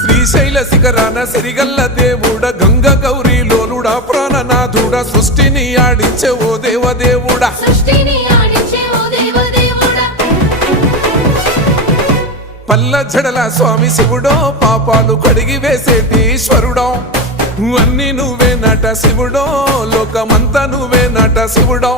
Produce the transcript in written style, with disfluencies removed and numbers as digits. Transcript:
శ్రీశైల శిఖరాన సిరిగల్ల దేవుడ గంగ గౌరీ లోలుడా ప్రాణనాథుడ సృష్టిని ఆడించే ఓ దేవదేవుడా పల్ల జడల స్వామి శివుడో పాపాలు కడిగి వేసేటి ఈశ్వరుడో అన్ని నువ్వే నట శివుడో లోకమంతా నువ్వే నట శివుడో